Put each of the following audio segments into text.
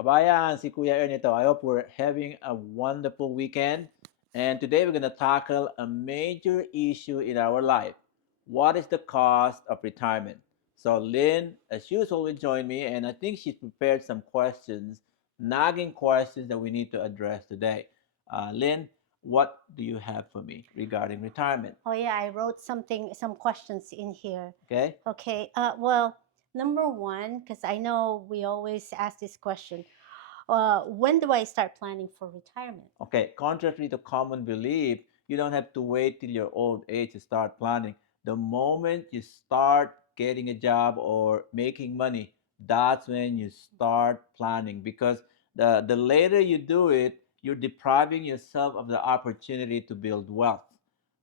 Kabayan, si Kuya Ernito. I hope we're having a wonderful weekend. And today we're going to tackle a major issue in our life. What is the cost of retirement? So Lynn, as usual, will join me, and I think she's prepared some questions, nagging questions that we need to address today. Lynn, what do you have for me regarding retirement? Oh yeah, I wrote some questions in here. Okay? Okay. Well, number one, because I know we always ask this question. When do I start planning for retirement? Okay, contrary to common belief, you don't have to wait till your old age to start planning. The moment you start getting a job or making money, that's when you start planning because the later you do it, you're depriving yourself of the opportunity to build wealth.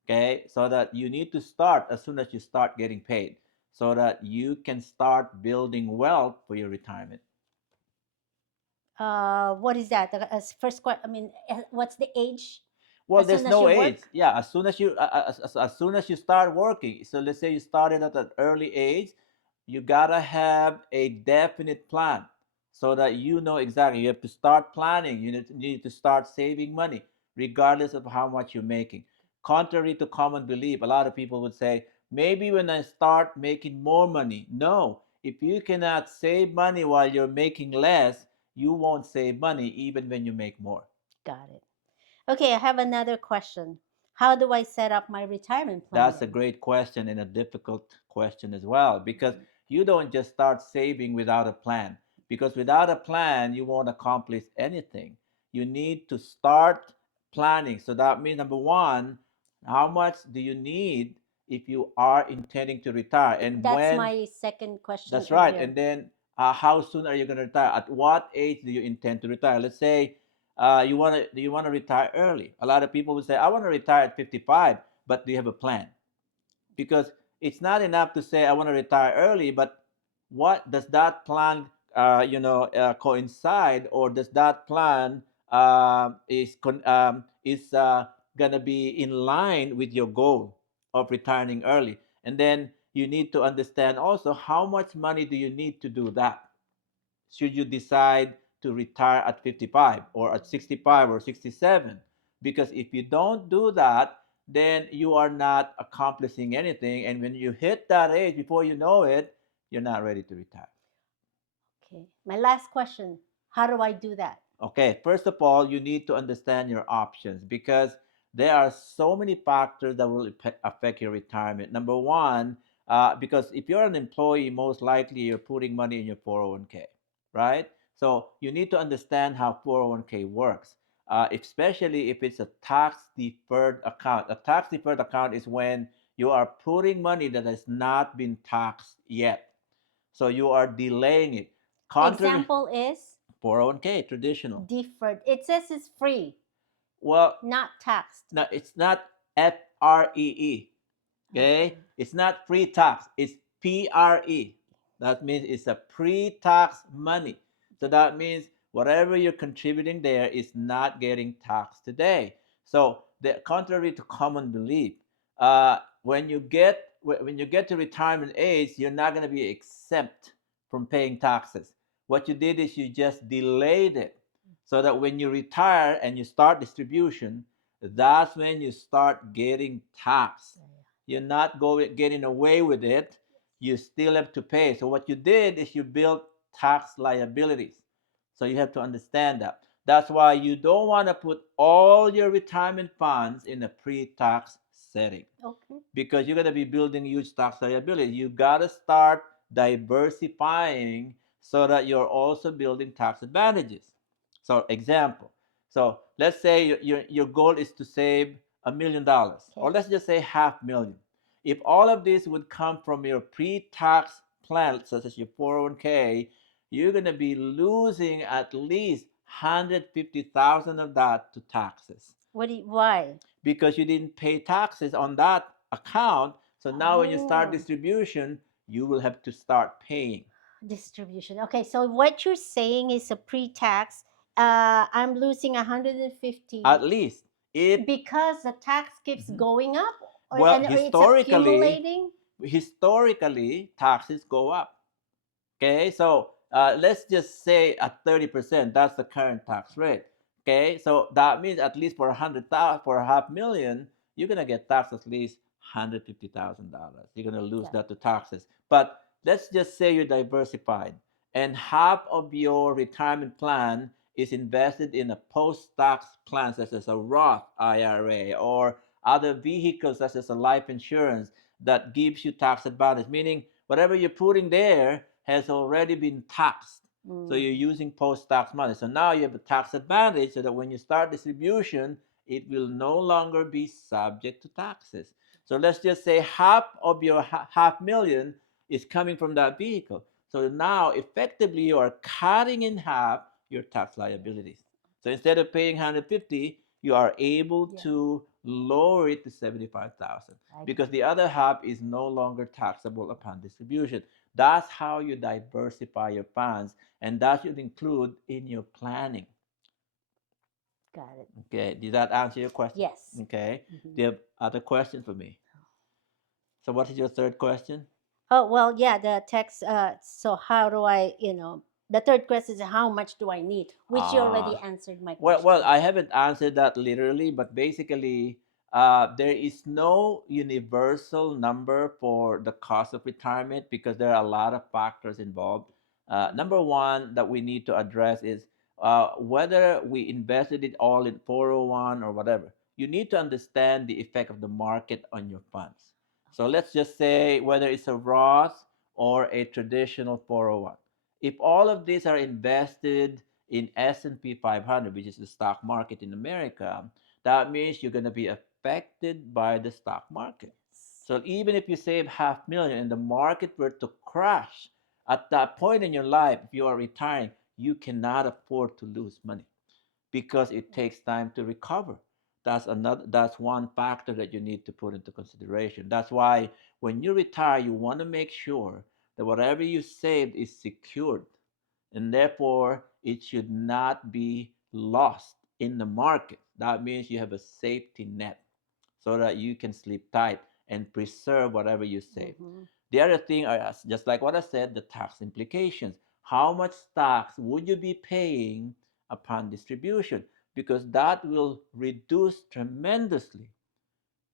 Okay, so that you need to start as soon as you start getting paid so that you can start building wealth for your retirement. What is that? First question. I mean, what's the age? Well, As soon there's as no you age. work. Yeah, as soon as you start working. So let's say you started at an early age, you gotta have a definite plan so that you know exactly. You have to start planning. You need to start saving money, regardless of how much you're making. Contrary to common belief, a lot of people would say, maybe when I start making more money. No, if you cannot save money while you're making less, you won't save money even when you make more. Got it. Okay, I have another question. How do I set up my retirement plan That's a then? great question and a difficult question as well because you don't just start saving without a plan. Because without a plan, you won't accomplish anything. You need to start planning. So that means number one, how much do you need if you are intending to retire? And That's when my second question that's in right. here. And then, how soon are you going to retire? At what age do you intend to retire? Let's say you want to retire early. A lot of people will say, I want to retire at 55, but do you have a plan? Because it's not enough to say I want to retire early, but what does that plan coincide, or does that plan is gonna be in line with your goal of retiring early? And then you need to understand also how much money do you need to do that. Should you decide to retire at 55 or at 65 or 67? Because if you don't do that, then you are not accomplishing anything. And when you hit that age, before you know it, you're not ready to retire. Okay. My last question. How do I do that? Okay, first of all, you need to understand your options because there are so many factors that will affect your retirement. Number one, because if you're an employee, most likely you're putting money in your 401k, right? So you need to understand how 401k works, especially if it's a tax deferred account. A tax deferred account is when you are putting money that has not been taxed yet. So you are delaying it. Contrary Example is 401k, traditional. deferred. It says it's free, Well, not taxed. no, it's not FREE. Okay, Okay. it's not free tax. It's PRE. That means it's a pre-tax money. So that means whatever you're contributing there is not getting taxed today. So the contrary to common belief, when you get to retirement age, you're not going to be exempt from paying taxes. What you did is you just delayed it so that when you retire and you start distribution, that's when you start getting taxed. You're not going getting away with it. You still have to pay. So what you did is you built tax liabilities. So you have to understand that. That's why you don't want to put all your retirement funds in a pre-tax setting Okay. because you're going to be building huge tax liability. You got to start diversifying so that you're also building tax advantages. So, example. So, let's say your goal is to save $1 million, or Okay. let's just say 500,000. If all of this would come from your pre-tax plan, such as your 401k, you're going to be losing at least 150,000 of that to taxes Why? because you didn't pay taxes on that account. So now when you start Oh, distribution, you will have to start paying distribution. Okay, so what you're saying is a pre-tax. I'm losing 150 at least it. because the tax keeps Mhm. going up, Well, or it's accumulating. historically taxes go up. Okay, so let's just say at 30%, that's the current tax rate. Okay, so that means at least for 100,000, for a half million, you're gonna get taxed at least $150,000. You're gonna lose Yeah. that to taxes. But let's just say you're diversified, and half of your retirement plan is invested in a post-tax plan, such as a Roth IRA or other vehicles, such as a life insurance that gives you tax advantage, meaning whatever you're putting there has already been taxed. So Mm. you're using post-tax money. So now you have a tax advantage so that when you start distribution, it will no longer be subject to taxes. So let's just say half of your half million is coming from that vehicle. So now effectively you are cutting in half your tax liabilities. So instead of paying 150, you are able Yeah. to lower it to 75,000 I because got the other half is no longer taxable upon distribution. That's how you diversify your funds, and that should include in your planning. got it. Okay, did that answer your question? Yes. Okay, Mhm. do you have other questions for me? So, what is your third question? Oh, well, yeah, the text. So how do I, the third question is how much do I need? Which you already Ah, answered my well, question. I haven't answered that literally, but basically, there is no universal number for the cost of retirement because there are a lot of factors involved. Number one that we need to address is whether we invested it all in 401 or whatever. You need to understand the effect of the market on your funds. So let's just say whether it's a Roth or a traditional 401. If all of these are invested in S&P 500, which is the stock market in America, that means you're going to be affected by the stock market. Yes. So even if you save half million and the market were to crash at that point in your life, if you are retiring, you cannot afford to lose money because it takes time to recover. That's one factor that you need to put into consideration. That's why when you retire, you want to make sure that whatever you saved is secured and therefore it should not be lost in the market. That means you have a safety net so that you can sleep tight and preserve whatever you save. Mm-hmm. The other thing are just like what I said, the tax implications. How much tax would you be paying upon distribution? Because that will reduce tremendously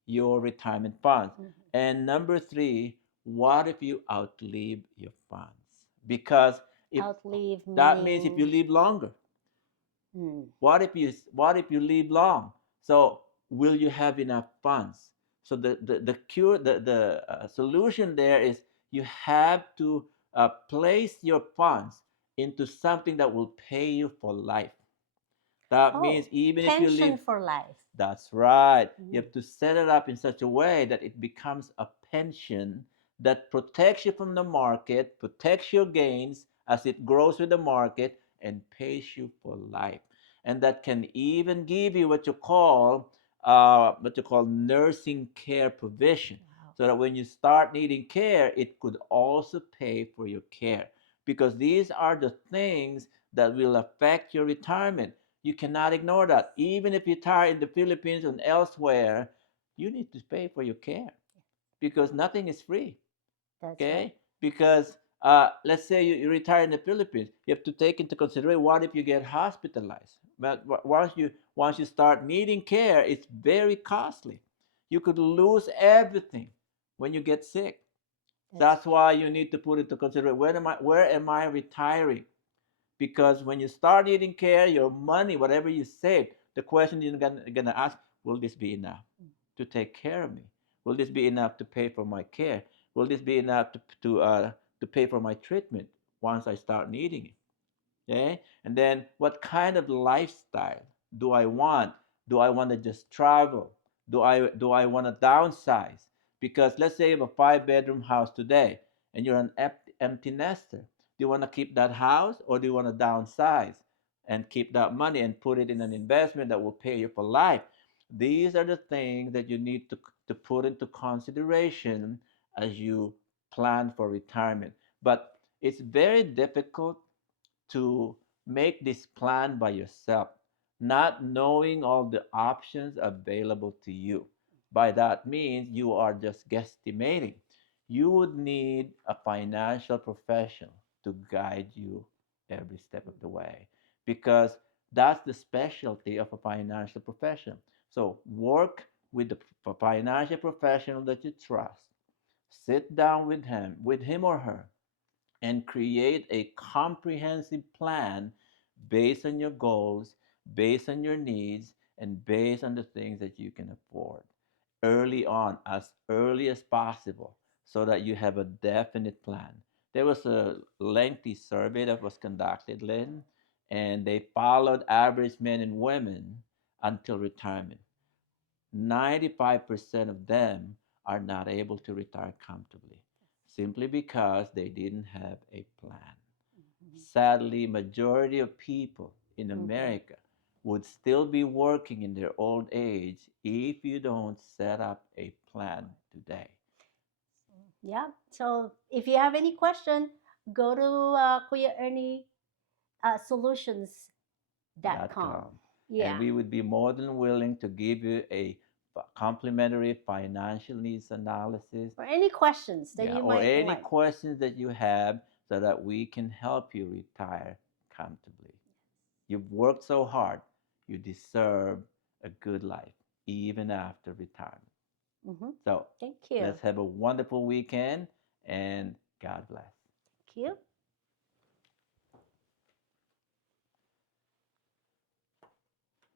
your retirement funds. Mm-hmm. And number three, what if you outlive your funds? Because if Outlive that means if you meaning. live longer, Mm. what if you live long? So will you have enough funds? So the cure the solution there is you have to place your funds into something that will pay you for life. That means Oh, even if you live. pension for life. That's right. You Mm. have to set it up in such a way that it becomes a pension that protects you from the market, protects your gains as it grows with the market, and pays you for life. And that can even give you what you call nursing care provision, Wow. so that when you start needing care, it could also pay for your care. Because these are the things that will affect your retirement. You cannot ignore that. Even if you retire in the Philippines and elsewhere, you need to pay for your care because nothing is free. That's right. Okay? Because let's say you retire in the Philippines, you have to take into consideration what if you get hospitalized. But once you start needing care, it's very costly. You could lose everything when you get sick. That's That's why you need to put into consideration where am I retiring? Because when you start needing care, your money, whatever you save, the question you're gonna ask, will this be enough to take care of me? Will this be enough to pay for my care? Will this be enough to pay for my treatment once I start needing it? Okay, and then what kind of lifestyle do I want? Do I want to just travel? Do I want to downsize? Because let's say you have a five-bedroom house today and you're an empty nester. Do you want to keep that house or do you want to downsize and keep that money and put it in an investment that will pay you for life? These are the things that you need to put into consideration as you plan for retirement. But it's very difficult to make this plan by yourself, not knowing all the options available to you. By that means you are just guesstimating. You would need a financial professional to guide you every step of the way, because that's the specialty of a financial profession. So work with the financial professional that you trust. Sit down with him or her, and create a comprehensive plan based on your goals, based on your needs, and based on the things that you can afford early on, as early as possible, so that you have a definite plan. There was a lengthy survey that was conducted, Lynn, and they followed average men and women until retirement. 95% of them are not able to retire comfortably simply because they didn't have a plan. Mhm. Sadly, majority of people in Mhm. America would still be working in their old age if you don't set up a plan today. Yeah. So if you have any question, go to Kuya Ernie solutions.com. .com. And Yeah. we would be more than willing to give you a complimentary financial needs analysis. Or any questions that Yeah, you or might any like. questions that you have, so that we can help you retire comfortably. You've worked so hard, you deserve a good life, even after retirement. Hmm. So Thank you. let's have a wonderful weekend, and God bless. Thank you.